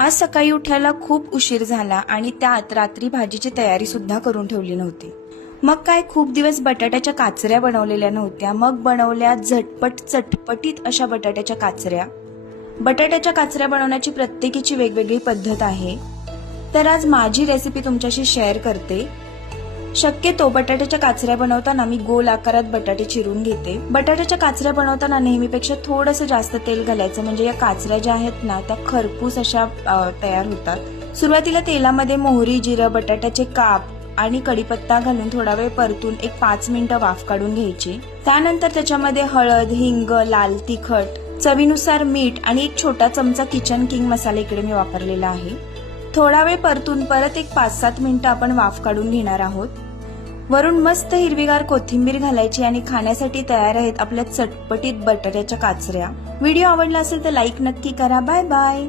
आज सकाळी उठायला खूप उशीर झाला आणि त्यात रात्री भाजीची तयारी सुद्धा करून ठेवली नव्हती. मग काय खूप दिवस बटाट्याच्या काचऱ्या बनवलेल्या नव्हत्या. मग बनवल्या झटपट चटपटीत अशा बटाट्याच्या काचऱ्या. बटाट्याच्या काचऱ्या बनवण्याची प्रत्येकीची वेगवेगळी पद्धत आहे. तर आज माझी रेसिपी तुमच्याशी शेअर करते. शक्यतो बटाट्याच्या काचऱ्या बनवताना मी गोल आकारात बटाटे चिरून घेते. बटाट्याच्या काचऱ्या बनवताना नेहमीपेक्षा थोडंसं जास्त तेल घालायचं, म्हणजे या काचऱ्या ज्या आहेत ना त्या खरपूस अशा तयार होतात. सुरुवातीला तेलामध्ये मोहरी, जिरं, बटाट्याचे काप आणि कढीपत्ता घालून थोडा वेळ परतून 5 मिनिटं वाफ काढून घ्यायची. त्यानंतर त्याच्यामध्ये हळद, हिंग, लाल तिखट, चवीनुसार मीठ आणि 1 छोटा चमचा किचन किंग मसाला इकडे मी वापरलेला आहे. थोडा वेळ परतून परत 5-7 मिनिटं आपण वाफ काढून घेणार आहोत. वरून मस्त हिरवीगार कोथिंबीर घालायची आणि खाण्यासाठी तयार आहेत आपल्या चटपटीत बटाट्याच्या काचऱ्या. व्हिडिओ आवडला असेल तर लाईक नक्की करा. Bye bye.